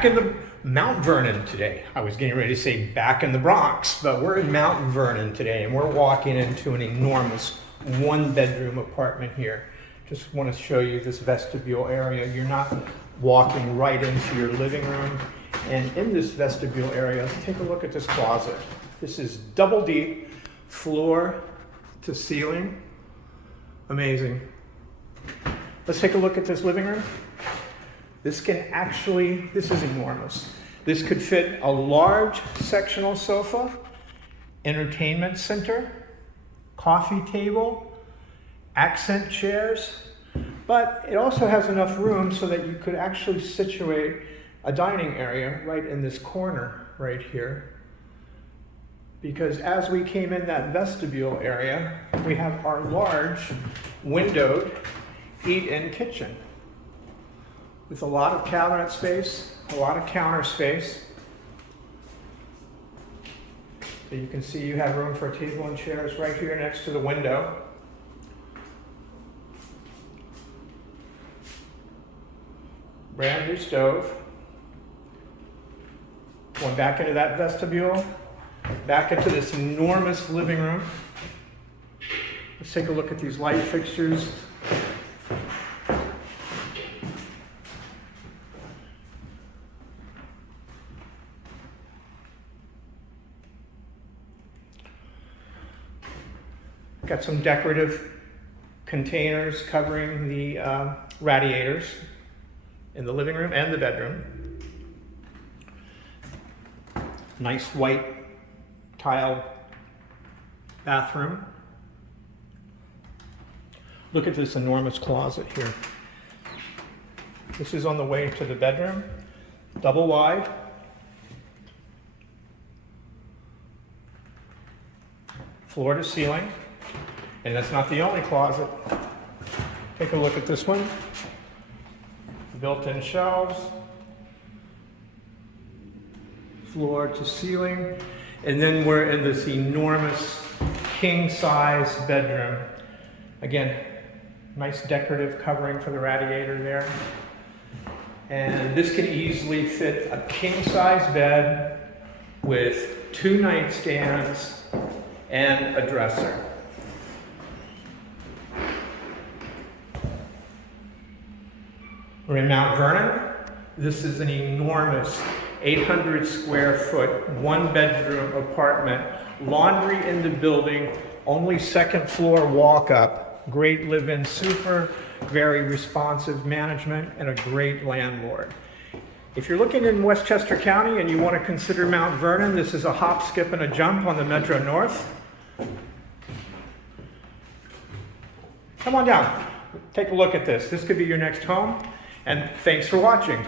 back in the Mount Vernon today. I was getting ready to say back in the Bronx, but we're in Mount Vernon today, and we're walking into an enormous one-bedroom apartment here. Just want to show you this vestibule area. You're not walking right into your living room. And in this vestibule area, take a look at this closet. This is double deep, floor to ceiling. Amazing. Let's take a look at this living room. This is enormous. This could fit a large sectional sofa, entertainment center, coffee table, accent chairs, but it also has enough room so that you could actually situate a dining area right in this corner right here. Because as we came in that vestibule area, we have our large windowed eat-in kitchen with a lot of cabinet space, a lot of counter space. So you can see you have room for a table and chairs right here next to the window. Brand new stove. Going back into that vestibule, back into this enormous living room. Let's take a look at these light fixtures. Got some decorative containers covering the radiators in the living room and the bedroom. Nice white tile bathroom. Look at this enormous closet here. This is on the way to the bedroom, double wide. Floor to ceiling. And that's not the only closet. Take a look at this one. Built-in shelves. Floor to ceiling. And then we're in this enormous king-size bedroom. Again, nice decorative covering for the radiator there. And this can easily fit a king-size bed with 2 nightstands and a dresser. We're in Mount Vernon. This is an enormous 800 square foot, 1-bedroom apartment, laundry in the building, only 2nd floor walk up, great live-in super, very responsive management, and a great landlord. If you're looking in Westchester County and you want to consider Mount Vernon, this is a hop, skip, and a jump on the Metro North. Come on down, take a look at this. This could be your next home, and thanks for watching.